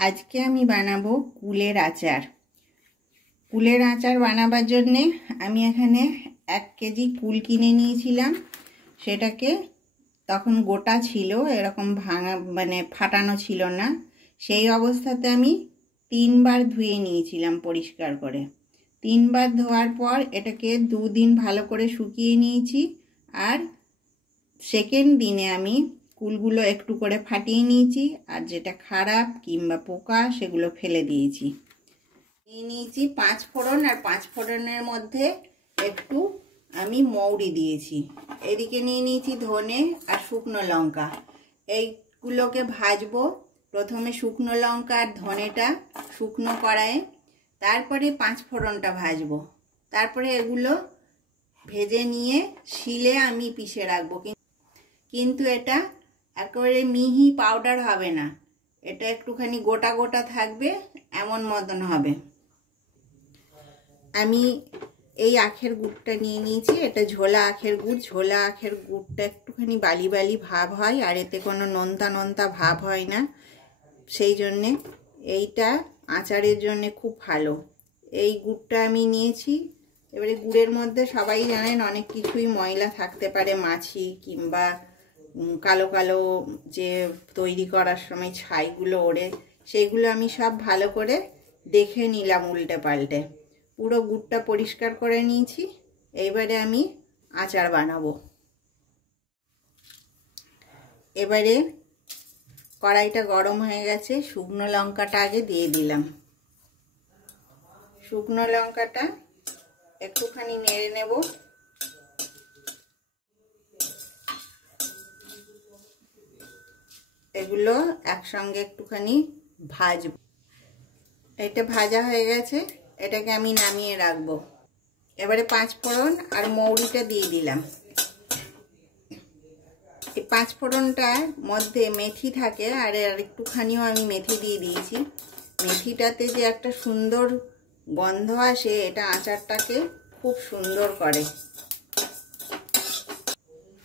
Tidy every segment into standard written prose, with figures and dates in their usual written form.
আজকে আমি বানাবো কুলের আচার। কুলের আচার বানাবার জন্যে আমি এখানে 1 কেজি কুল কিনে নিয়েছিলাম। সেটাকে তখন গোটা ছিল, এরকম ভাঙা মানে ফাটানো ছিল না। সেই অবস্থাতে আমি 3 বার ধুয়ে নিয়েছিলাম পরিষ্কার করে। 3 বার ধোয়ার পর এটাকে 2 দিন ভালো করে শুকিয়ে নিয়েছি। আর সেকেন্ড দিনে আমি কুলগুলো একটু করে ফাটিয়ে নিয়েছি, আর যেটা খারাপ কিংবা পোকা সেগুলো ফেলে দিয়েছি। নিয়ে নিয়েছি 5 ফোড়ন, আর 5 ফোড়নের মধ্যে একটু আমি মৌরি দিয়েছি। এদিকে নিয়ে নিয়েছি ধনে আর শুকনো লঙ্কা। এইগুলোকে ভাজবো। প্রথমে শুকনো লঙ্কা আর ধনেটা শুকনো কড়াইয়ে, তারপরে 5 ফোড়নটা ভাজবো। তারপরে এগুলো ভেজে নিয়ে শিলে আমি পিষে রাখবো। কিন্তু এটা একেবারে মিহি পাউডার হবে না, এটা একটুখানি গোটা গোটা থাকবে, এমন মতন হবে। আমি এই আখের গুড়টা নিয়ে নিয়েছি। এটা ঝোলা আখের গুড়। ঝোলা আখের গুড়টা একটুখানি বালি বালি ভাব হয়, আর এতে কোনো নোনতা নোনতা ভাব হয় না। সেই জন্যে এইটা আচারের জন্যে খুব ভালো। এই গুড়টা আমি নিয়েছি। এবারে গুড়ের মধ্যে সবাই জানেন অনেক কিছুই ময়লা থাকতে পারে, মাছি কিংবা কালো কালো যে তৈরি করার সময় ছাইগুলো ওড়ে, সেইগুলো আমি সব ভালো করে দেখে নিলাম উল্টে পাল্টে। পুরো গুড়টা পরিষ্কার করে নিয়েছি। এইবারে আমি আচার বানাবো। এবারে কড়াইটা গরম হয়ে গেছে, শুকনো লঙ্কাটা আগে দিয়ে দিলাম। শুকনো লঙ্কাটা একটুখানি নেড়ে নেব। এগুলো একসঙ্গে একটুখানি ভাজব। এটা ভাজা হয়ে গেছে, এটাকে আমি নামিয়ে রাখবো। এবারে 5 ফোড়ন আর মৌরিটা দিয়ে দিলাম। এই 5 ফোড়নটার মধ্যে মেথি থাকে, আর একটুখানিও আমি মেথি দিয়ে দিয়েছি। মেথিটাতে যে একটা সুন্দর গন্ধ আসে, এটা আচারটাকে খুব সুন্দর করে।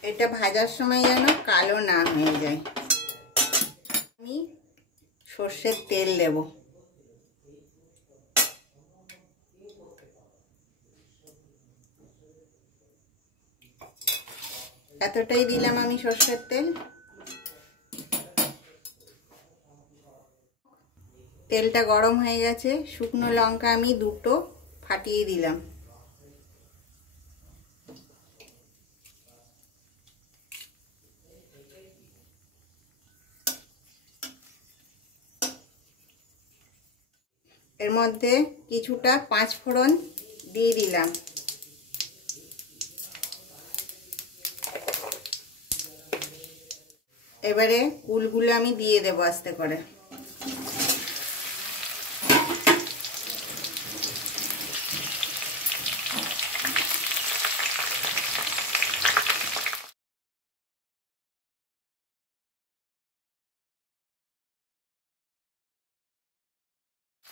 এটা ভাজার সময় যেন কালো না হয়ে যায়। আমি সর্ষের তেল দেব। এতটাই দিলাম আমি সর্ষের তেল। তেলটা গরম হয়ে গেছে, শুকনো লঙ্কা আমি 2টো ফাটিয়ে দিলাম। এর মধ্যে কিছুটা 5 ফোড়ন দিয়ে দিলাম। এবারে কুলগুলো আমি দিয়ে দেবো আস্তে করে।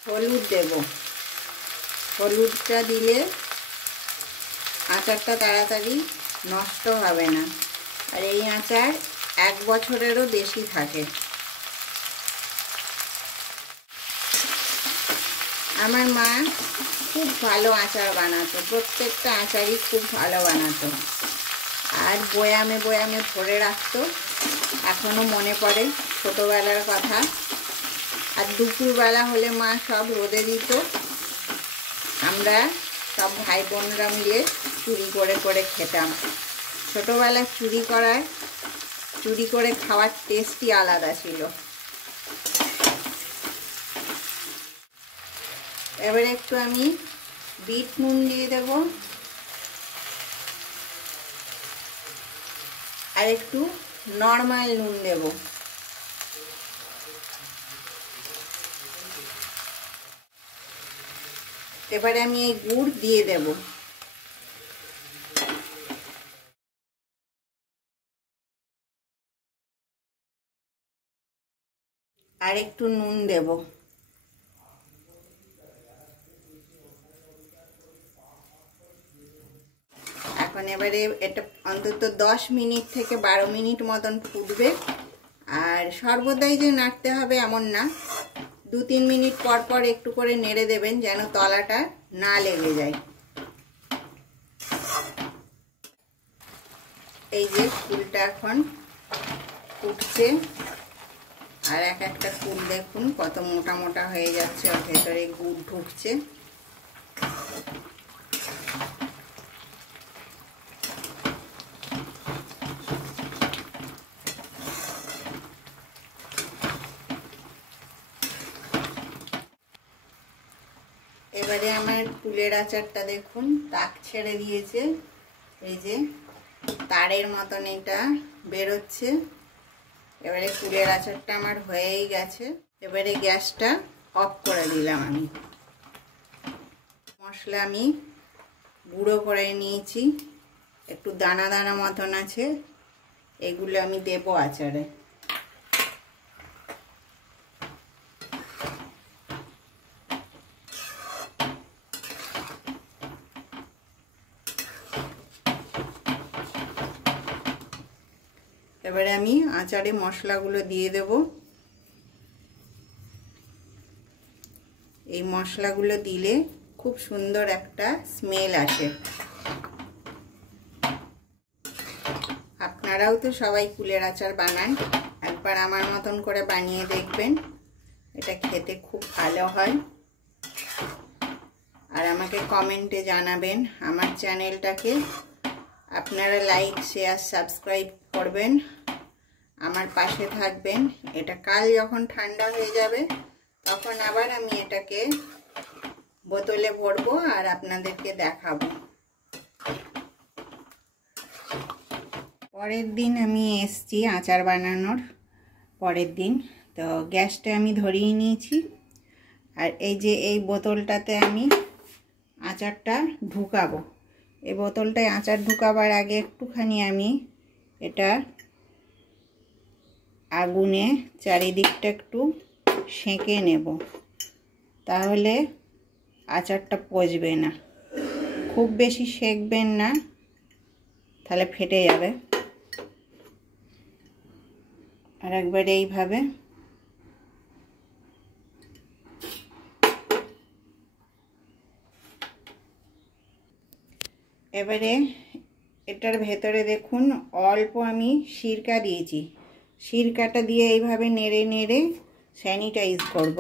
হলুদ দেব। হলুদটা দিলে আচারটা তাড়াতাড়ি নষ্ট হবে না, আর এই আচার 1 বছরেরও বেশি থাকে। আমার মা খুব ভালো আচার বানাতো, প্রত্যেকটা আচারই খুব ভালো বানাতো, আর বয়ামে বয়ামে ভরে রাখতো। এখনো মনে পড়ে ছোটবেলার কথা। আর দুপুরবেলা হলে মা সব রোদে দিত, আমরা সব ভাই বোনরা মিলে চুরি করে করে খেতাম। ছোটবেলায় চুরি করে খাওয়ার টেস্টই আলাদা ছিল। এবারে একটু আমি বিট নুন দিয়ে দেব, আর একটু নর্মাল নুন দেব। এবারে আমি এই গুড় দিয়ে দেব। আর একটু নুন দেব। এখন এবারে এটা অন্তত 10 মিনিট থেকে 12 মিনিট মতন ফুটবে। আর সর্বদাই যে নাড়তে হবে এমন না, 2-3 মিনিট পর পর একটু করে নেড়ে দেবেন যেন তলাটা না লেগে যায়। এই যে কুলটা এখন ফুটছে, আর এক একটা কুল দেখুন কত মোটা মোটা হয়ে যাচ্ছে, আর ভেতরে গুড় ঢুকছে। এবারে আমার কুলের আচারটা দেখুন তাক ছেড়ে দিয়েছে, এই যে তারের মতন এটা বেরোচ্ছে। এবারে কুলের আচারটা আমার হয়েই গেছে। এবারে গ্যাসটা অফ করে দিলাম। আমি মশলা আমি গুঁড়ো করে নিয়েছি, একটু দানা দানা মতন আছে, এগুলো আমি দেবো আচারে। এবারে আমি আচারে মশলাগুলো দিয়ে দেব। এই মশলাগুলো দিলে খুব সুন্দর একটা স্মেল আসে। আপনারাও তো সবাই কুলের আচার বানান, একবার আমার মতন করে বানিয়ে দেখবেন, এটা খেতে খুব ভালো হয়। আর আমাকে কমেন্টে জানাবেন। আমার চ্যানেলটাকে আপনারা লাইক শেয়ার সাবস্ক্রাইব করবেন, আমার পাশে থাকবেন। এটা কাল যখন ঠান্ডা হয়ে যাবে তখন আবার আমি এটাকে বোতলে ভরবো আর আপনাদেরকে দেখাবো। পরের দিন আমি এসছি আচার বানানোর পরের দিন, তো গ্যাসটা আমি ধরিয়ে নিয়েছি। আর এই যে এই বোতলটাতে আমি আচারটা ঢুকাবো। এই বোতলটায় আচার ঢুকাবার আগে একটুখানি আমি এটা আগুনে চারিদিকটা একটু সেঁকে নেব, তাহলে আচারটা পচবে না। খুব বেশি সেঁকবেন না, তাহলে ফেটে যাবে। আর একবার এইভাবে এবারে এটার ভেতরে দেখুন অল্প আমি সিরকা দিয়েছি। সিরকাটা দিয়ে এইভাবে নেড়ে নেড়ে স্যানিটাইজ করব।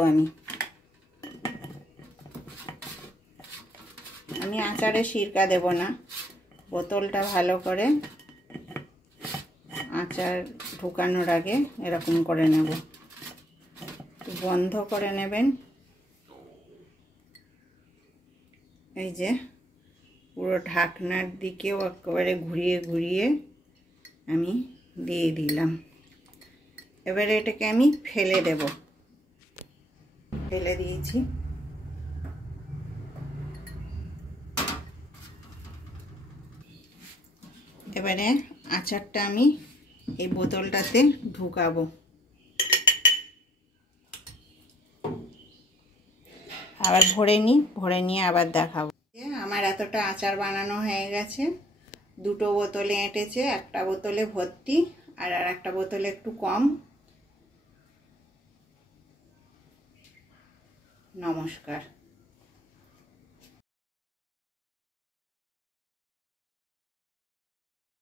আমি আচারে সিরকা দেব না, বোতলটা ভালো করে আচার ঢুকানোর আগে এরকম করে নেব। বন্ধ করে নেবেন। এই যে পুরো ঢাকনার দিকেও একেবারে ঘুরিয়ে ঘুরিয়ে আমি দিয়ে দিলাম। এবারে এটাকে আমি ফেলে দেব। ফেলে দিয়েছি। এবারে আচারটা আমি এই বোতলটাতে ঢুকাবো। আবার ভরে নিয়ে আবার দেখাবো। আমার এতটা আচার বানানো হয়ে গেছে। দুটো বোতলে এঁটেছে, একটা বোতলে ভর্তি আর একটা বোতলে একটু কম। নমস্কার।